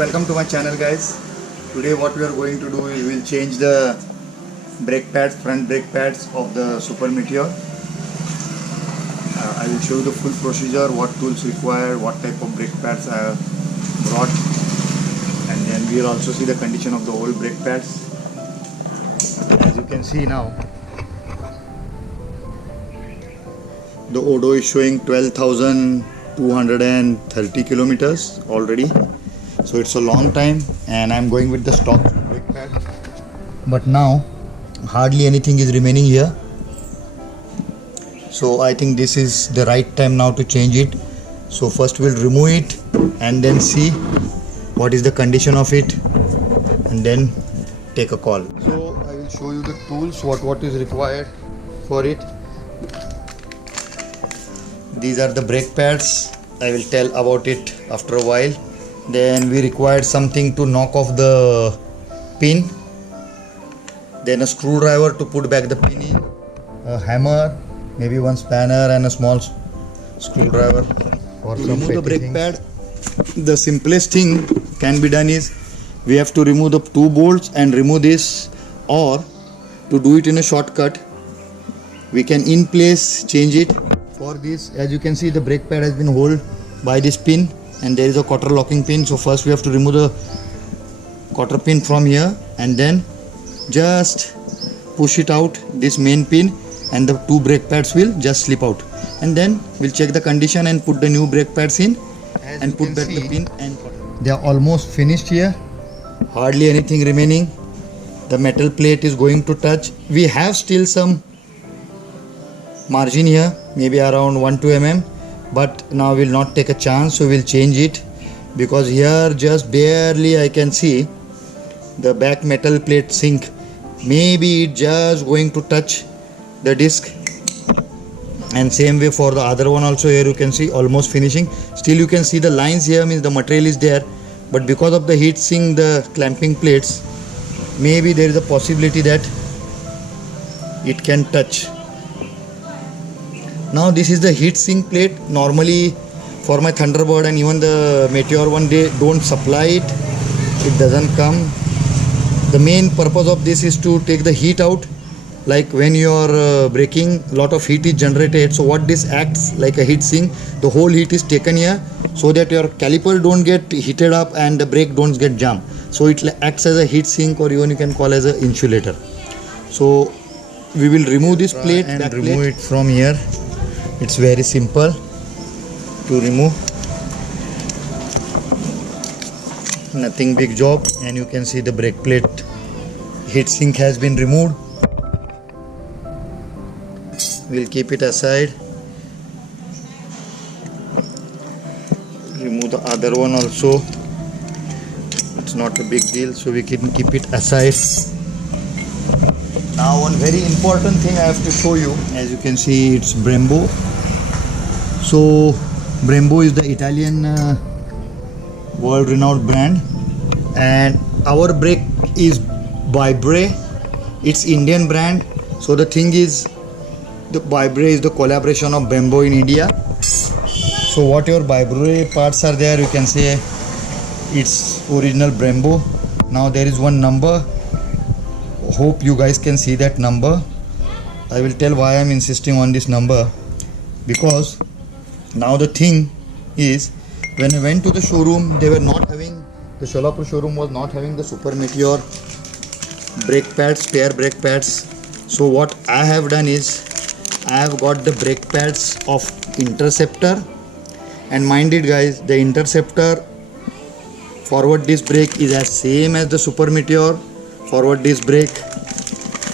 welcome to my channel, guys. Today what we are going to do is we will change the brake pads, front brake pads of the Supermeteor. I will show you the full procedure, what tools required, what type of brake pads I have brought, and then we will also see the condition of the old brake pads. As you can see now, the Odo is showing 12,230 kilometers already, so it's a long time, and I'm going with the stock brake pad. But now hardly anything is remaining here, so I think this is the right time now to change it. So first we'll remove it and then see what is the condition of it, and then take a call. So I will show you the tools, what is required for it. These are the brake pads. I will tell about it after a while. Then we required something to knock off the pin, then a screwdriver to put back the pin in, a hammer, maybe one spanner and a small screwdriver for some remove the brake pad. The simplest thing can be done is we have to remove the two bolts and remove this, or to do it in a shortcut we can in place change it. For this, as you can see, the brake pad has been held by this pin, and there is a quarter locking pin. So first we have to remove the quarter pin from here, and then just push it out, this main pin, and the two brake pads will just slip out. And then we'll check the condition and put the new brake pads in, and put back the pin, and they are almost finished here. Hardly anything remaining. The metal plate is going to touch. We have still some margin here, maybe around 1-2 mm, but now we'll not take a chance, so we'll change it, because here just barely I can see the back metal plate sink. Maybe it just going to touch the disc, and same way for the other one also. Here you can see almost finishing. Still you can see the lines here, means the material is there, but because of the heat sink, the clamping plates, maybe there is a possibility that it can touch. Now this is the heat sink plate. Normally for my Thunderbird and even the Meteor one, they don't supply it. It doesn't come. The main purpose of this is to take the heat out. Like when you are braking, lot of heat is generated. So what this acts like a heat sink, the whole heat is taken here, so that your caliper don't get heated up and the brake don't get jammed. So it acts as a heat sink, or even you can call as an insulator. So we will remove this plate and remove it from here. It's very simple to remove, nothing big job, and you can see the brake plate heat sink has been removed. We'll keep it aside. Remove the other one also. It's not a big deal, so we can keep it aside. Now one very important thing I have to show you. As you can see, it's Brembo. So Brembo is the Italian world renowned brand, and our brake is Vibre. It's Indian brand. So the thing is, the Vibre is the collaboration of Brembo in India. So whatever Vibre parts are there, you can say it's original Brembo. Now there is one number. Hope you guys can see that number. I will tell why I'm insisting on this number, because now the thing is, when I went to the showroom, they were not having, the Sholapur showroom was not having the Supermeteor brake pads, spare brake pads. So what I have done is, I have got the brake pads of Interceptor, and mind it guys, the Interceptor forward disc brake is as same as the Supermeteor forward disc brake.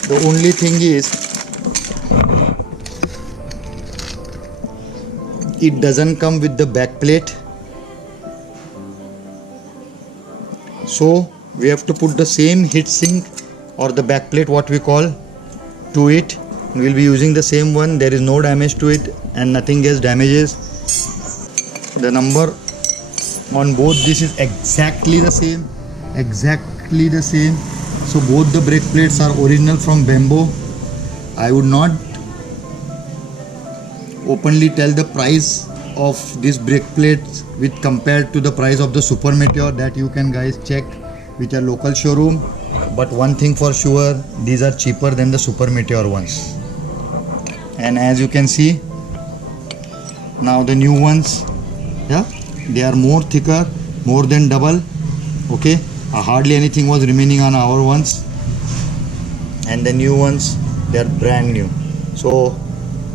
The only thing is, it doesn't come with the back plate, so we have to put the same heat sink or the back plate, what we call, to it. We'll be using the same one. There is no damage to it, and nothing gets damages. The number on both this is exactly the same, so both the brake plates are original from Brembo. I would not openly tell the price of this brake plates with compared to the price of the Supermeteor, that you can guys check with your local showroom. But one thing for sure, these are cheaper than the Supermeteor ones. And as you can see, now the new ones, yeah, they are more thicker, more than double. Okay, hardly anything was remaining on our ones, and the new ones, they are brand new. So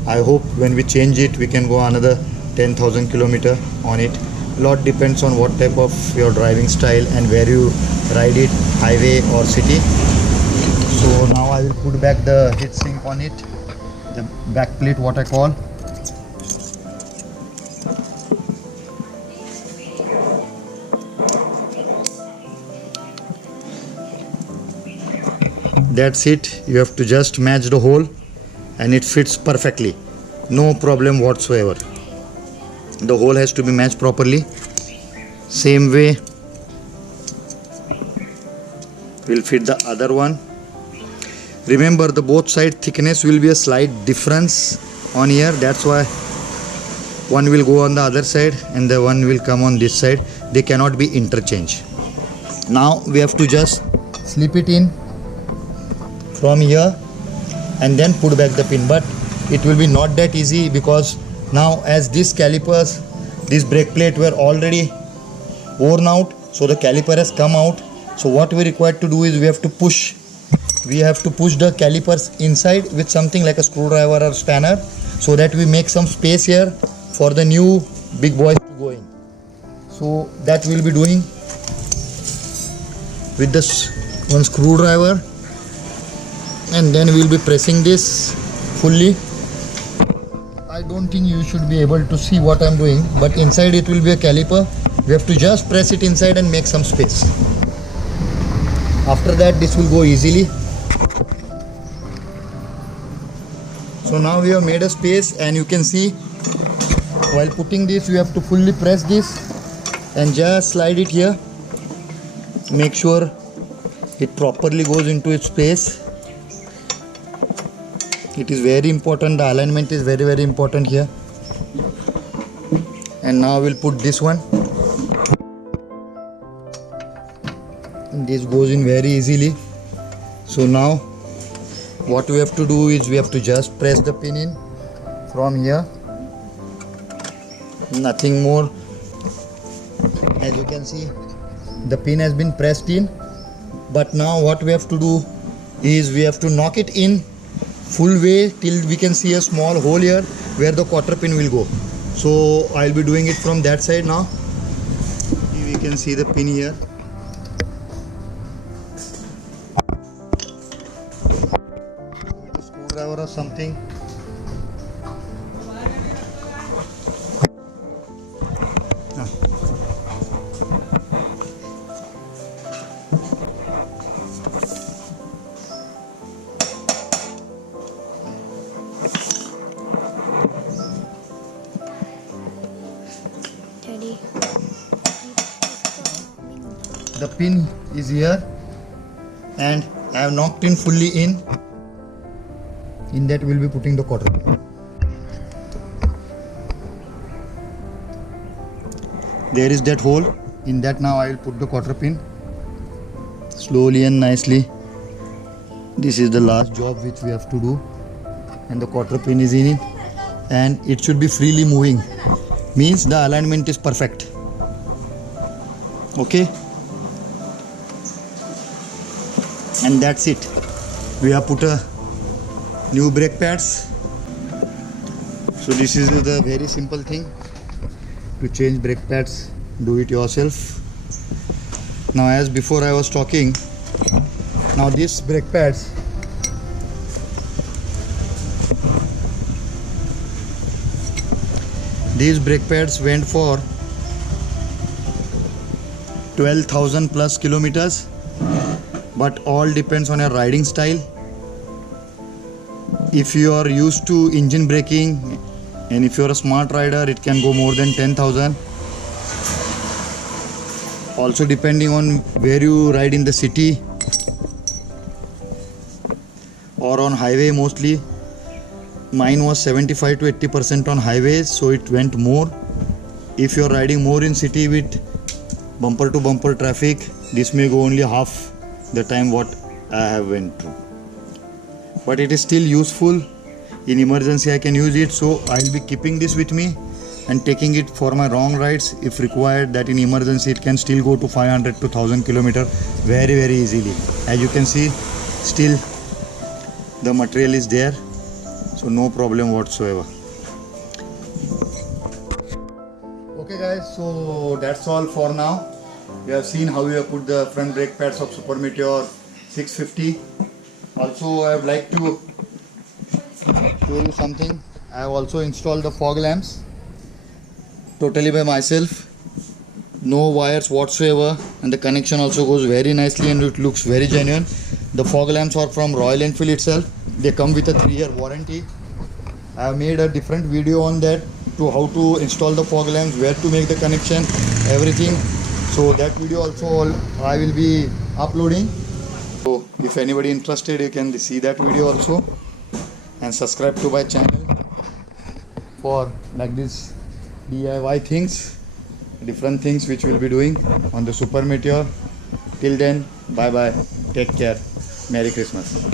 I hope when we change it, we can go another 10,000 kilometer on it. Lot depends on what type of your driving style and where you ride it, highway or city. So now I will put back the heat sink on it, the back plate, what I call. That's it. You have to just match the hole and it fits perfectly, no problem whatsoever. The hole has to be matched properly. Same way will fit the other one. Remember, the both side thickness will be a slight difference on here. That's why one will go on the other side and the one will come on this side. They cannot be interchanged. Now we have to just slip it in from here and then put back the pin. But it will be not that easy, because now as these calipers, this brake plate were already worn out, so the caliper has come out. So what we require to do is we have to push the calipers inside with something like a screwdriver or spanner, so that we make some space here for the new big boys to go in. So that we'll be doing with this one screwdriver, and then we'll be pressing this fully. I don't think you should be able to see what I'm doing, but inside it will be a caliper. We have to just press it inside and make some space. After that, this will go easily. So now we have made a space, and you can see while putting this, you have to fully press this and just slide it here. Make sure it properly goes into its place. It is very important. The alignment is very, very important here. And now we'll put this one. And this goes in very easily. So now what we have to do is we have to just press the pin in from here. Nothing more. As you can see, the pin has been pressed in. But now what we have to do is we have to knock it in full way till we can see a small hole here where the quarter pin will go. So I'll be doing it from that side now. We can see the pin here. With a screwdriver or something. The pin is here, and I have knocked in fully in. In that we'll be putting the quarter pin. There is that hole. In that now I will put the quarter pin slowly and nicely. This is the last job which we have to do, and the quarter pin is in it, and it should be freely moving. Means the alignment is perfect. Okay. And that's it. We have put a new brake pads. So this is the very simple thing to change brake pads. Do it yourself. Now, as before I was talking, now these brake pads, went for 12,000 plus kilometers. But all depends on your riding style. If you are used to engine braking, and if you are a smart rider, it can go more than 10,000. Also depending on where you ride in the city or on highway mostly. Mine was 75 to 80% on highways, so it went more. if you're riding more in city with bumper to bumper traffic, this may go only half the time what I have went through, but it is still useful. In emergency I can use it, so I'll be keeping this with me and taking it for my long rides if required. That in emergency it can still go to 500 to 1000 kilometers very easily. As you can see, still the material is there, so no problem whatsoever. Okay guys, so that's all for now. We have seen how we have put the front brake pads of Supermeteor 650. Also I would like to show you something. I have also installed the fog lamps totally by myself, no wires whatsoever, and the connection also goes very nicely and it looks very genuine. The fog lamps are from Royal Enfield itself. They come with a 3-year warranty. I have made a different video on that, to how to install the fog lamps, where to make the connection, everything. So that video also I will be uploading. So if anybody interested, you can see that video also, and subscribe to my channel for like this DIY things, different things which we'll be doing on the Supermeteor. Till then, bye bye, take care, Merry Christmas.